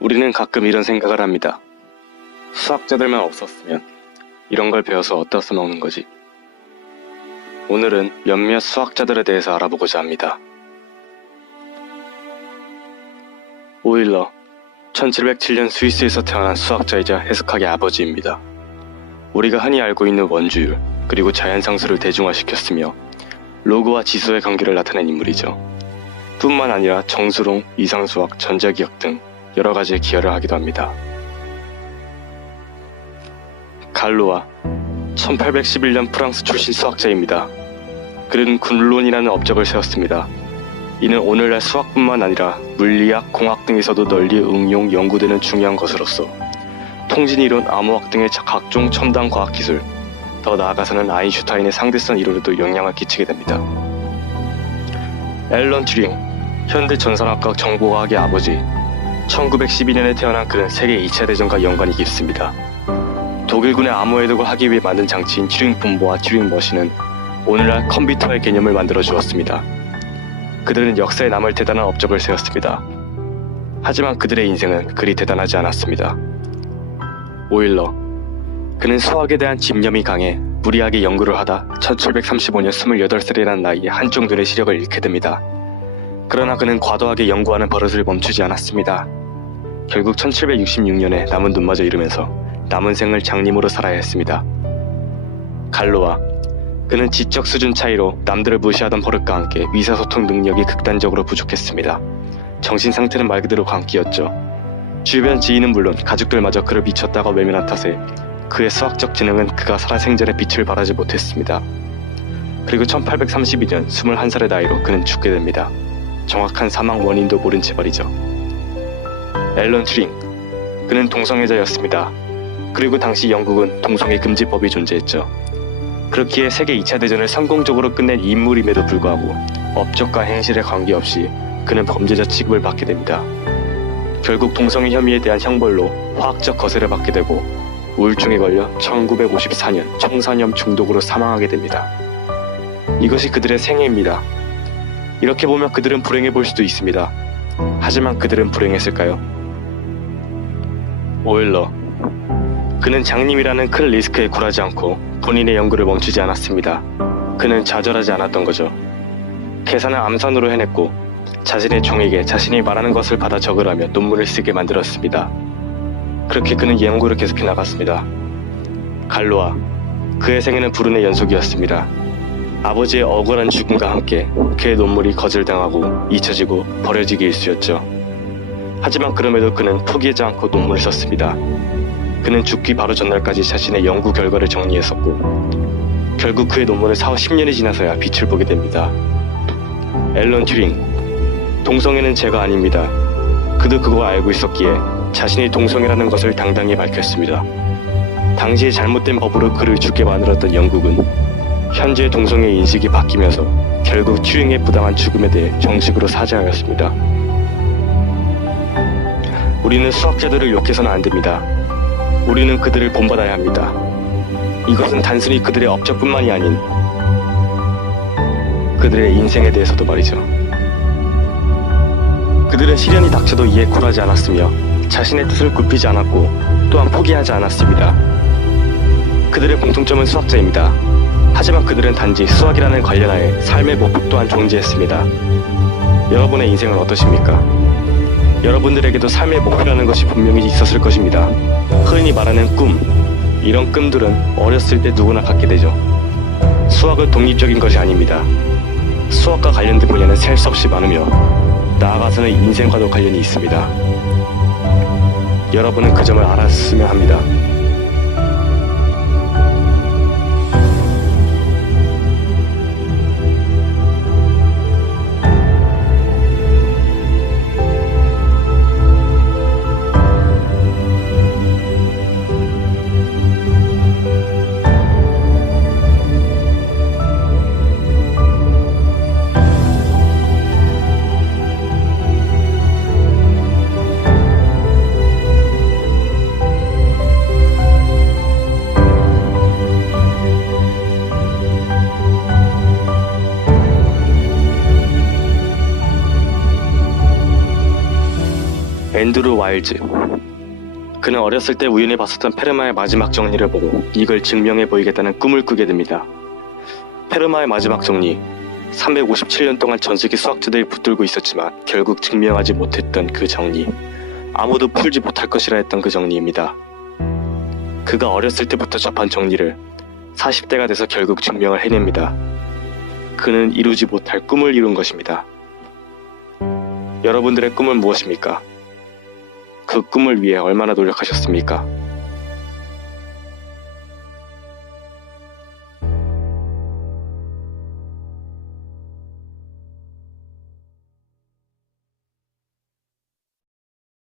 우리는 가끔 이런 생각을 합니다. 수학자들만 없었으면 이런 걸 배워서 어디다 써먹는 거지? 오늘은 몇몇 수학자들에 대해서 알아보고자 합니다. 오일러, 1707년 스위스에서 태어난 수학자이자 해석학의 아버지입니다. 우리가 흔히 알고 있는 원주율, 그리고 자연상수를 대중화시켰으며 로그와 지수의 관계를 나타낸 인물이죠. 뿐만 아니라 정수론, 이상수학, 전자기억 등 여러 가지에 기여를 하기도 합니다. 갈로아, 1811년 프랑스 출신 수학자입니다. 그는 굴론이라는 업적을 세웠습니다. 이는 오늘날 수학뿐만 아니라 물리학, 공학 등에서도 널리 응용, 연구되는 중요한 것으로서 통진이론, 암호학 등의 각종 첨단 과학기술, 더 나아가서는 아인슈타인의 상대성 이론에도 영향을 끼치게 됩니다. 앨런 튜링, 현대 전산학과 정보과학의 아버지, 1912년에 태어난 그는 세계 2차 대전과 연관이 깊습니다. 독일군의 암호 해독을 하기 위해 만든 장치인 튜링 분모와 튜링 머신은 오늘날 컴퓨터의 개념을 만들어 주었습니다. 그들은 역사에 남을 대단한 업적을 세웠습니다. 하지만 그들의 인생은 그리 대단하지 않았습니다. 오일러, 그는 수학에 대한 집념이 강해 무리하게 연구를 하다 1735년 28살이라는 나이에 한쪽 눈의 시력을 잃게 됩니다. 그러나 그는 과도하게 연구하는 버릇을 멈추지 않았습니다. 결국 1766년에 남은 눈마저 잃으면서 남은 생을 장님으로 살아야 했습니다. 갈로아, 그는 지적 수준 차이로 남들을 무시하던 버릇과 함께 의사소통 능력이 극단적으로 부족했습니다. 정신 상태는 말 그대로 광기였죠. 주변 지인은 물론 가족들마저 그를 미쳤다고 외면한 탓에 그의 수학적 지능은 그가 살아생전에 빛을 발하지 못했습니다. 그리고 1832년 21살의 나이로 그는 죽게 됩니다. 정확한 사망 원인도 모른 채 말이죠. 앨런 튜링, 그는 동성애자였습니다. 그리고 당시 영국은 동성애 금지법이 존재했죠. 그렇기에 세계 2차 대전을 성공적으로 끝낸 인물임에도 불구하고 업적과 행실에 관계없이 그는 범죄자 취급을 받게 됩니다. 결국 동성애 혐의에 대한 형벌로 화학적 거세를 받게 되고 우울증에 걸려 1954년 청산염 중독으로 사망하게 됩니다. 이것이 그들의 생애입니다. 이렇게 보면 그들은 불행해 보일 수도 있습니다. 하지만 그들은 불행했을까요? 오일러, 그는 장님이라는 큰 리스크에 굴하지 않고 본인의 연구를 멈추지 않았습니다. 그는 좌절하지 않았던 거죠. 계산을 암산으로 해냈고 자신의 종에게 자신이 말하는 것을 받아 적으라며 논문을 쓰게 만들었습니다. 그렇게 그는 연구를 계속해 나갔습니다. 갈로아, 그의 생애는 불운의 연속이었습니다. 아버지의 억울한 죽음과 함께 그의 논문이 거절당하고 잊혀지고 버려지기 일쑤였죠. 하지만 그럼에도 그는 포기하지 않고 논문을 썼습니다. 그는 죽기 바로 전날까지 자신의 연구 결과를 정리했었고 결국 그의 논문은 40년이 지나서야 빛을 보게 됩니다. 앨런 튜링, 동성애는 죄가 아닙니다. 그도 그걸 알고 있었기에 자신이 동성애라는 것을 당당히 밝혔습니다. 당시의 잘못된 법으로 그를 죽게 만들었던 영국은 현재 동성애 인식이 바뀌면서 결국 튜링의 부당한 죽음에 대해 정식으로 사죄하였습니다. 우리는 수학자들을 욕해서는 안 됩니다. 우리는 그들을 본받아야 합니다. 이것은 단순히 그들의 업적뿐만이 아닌 그들의 인생에 대해서도 말이죠. 그들은 시련이 닥쳐도 이에 굴하지 않았으며 자신의 뜻을 굽히지 않았고 또한 포기하지 않았습니다. 그들의 공통점은 수학자입니다. 하지만 그들은 단지 수학이라는 관련하에 삶의 목표 또한 존재했습니다. 여러분의 인생은 어떠십니까? 여러분들에게도 삶의 목표라는 것이 분명히 있었을 것입니다. 흔히 말하는 꿈, 이런 꿈들은 어렸을 때 누구나 갖게 되죠. 수학은 독립적인 것이 아닙니다. 수학과 관련된 분야는 셀 수 없이 많으며 나아가서는 인생과도 관련이 있습니다. 여러분은 그 점을 알았으면 합니다. 앤드루 와일즈. 그는 어렸을 때 우연히 봤었던 페르마의 마지막 정리를 보고 이걸 증명해 보이겠다는 꿈을 꾸게 됩니다. 페르마의 마지막 정리, 357년 동안 전 세계 수학자들이 붙들고 있었지만 결국 증명하지 못했던 그 정리, 아무도 풀지 못할 것이라 했던 그 정리입니다. 그가 어렸을 때부터 접한 정리를 40대가 돼서 결국 증명을 해냅니다. 그는 이루지 못할 꿈을 이룬 것입니다. 여러분들의 꿈은 무엇입니까? 그 꿈을 위해 얼마나 노력하셨습니까?